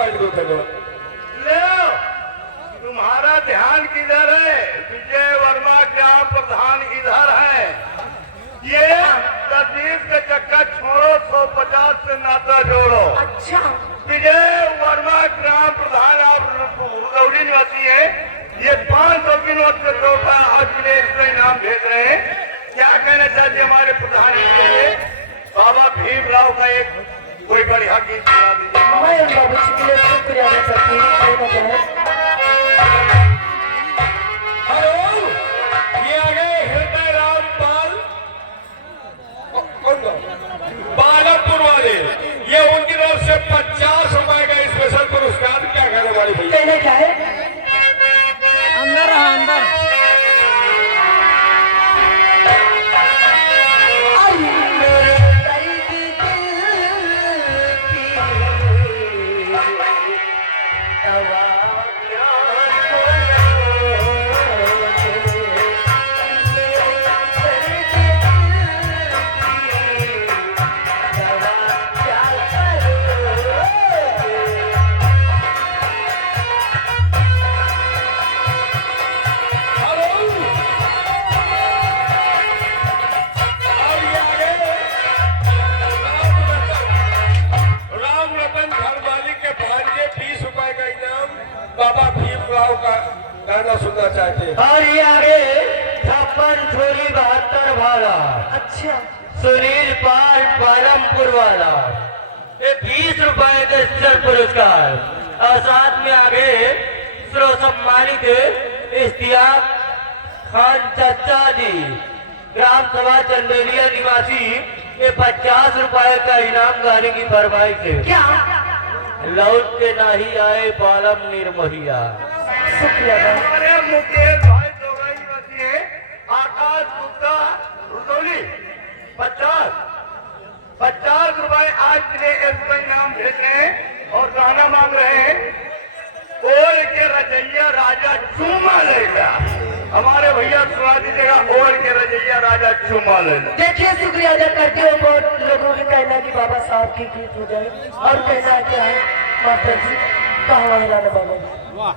Point दो चलो। ले तुम्हारा ध्यान किधर है? विजय वर्मा ग्राम प्रधान इधर है। ये तहसील के चक्कर छोड़ो, 150 से नाता जोड़ो। अच्छा विजय वर्मा ग्राम प्रधान आप उदौली निवासी है। ये 500 की नोट से तोहफा आज के लिए इसका इनाम भेज रहे हैं। क्या कहना चाहिए हमारे प्रधान के लिए? बाबा भीमराव का एक कोई बढ़िया गीत सुना दीजिए। मैं उन बाबू जी के लिए शुक्रिया अदा करती हूँ। हेलो, ये आ गए हृदय रामपाल कौन बालमपुर वाले। ये उनकी तरफ से 50 रुपए का स्पेशल पुरस्कार। क्या कहना हमारे भैया? कहने क्या है? अंदर रहा अंदर। बाबा भीमराव का गाना सुनना चाहते हैं। और ये आगे 56 छोरी 72 भाला। अच्छा सुनील पाल पालमपुर वाला। ये 20 रुपए के स्पेशल पुरस्कार। और साथ में आगे सर्व सम्मानित इश्तियाक खान चाचा जी ग्राम सभा चंदेलिया निवासी। ये 50 रुपए का इनाम गाने की फरमाइश है। क्या? लौट के नहीं आए बालम निर्महिया। शुक्रिया अदा। हमारे मुकेश भाई दोगई निवासी है। आकाश गुप्ता रुदौली 50 रुपए आज के लिए इसका इनाम भेज रहे हैं और गाना मांग रहे हैं। ओढ़ के रजैया राजा चूमा लेगा। हमारे भैया सुना दीजिएगा, ओढ़ के रजैया राजा चूमा लेगा। देखिए शुक्रिया अदा करती हूँ। बहुत लोगों का कहना है कि बाबा साहब की गीत हो जाए और कहना क्या है मास्टर जी कहाँ वही लाना बाबा जी। वाह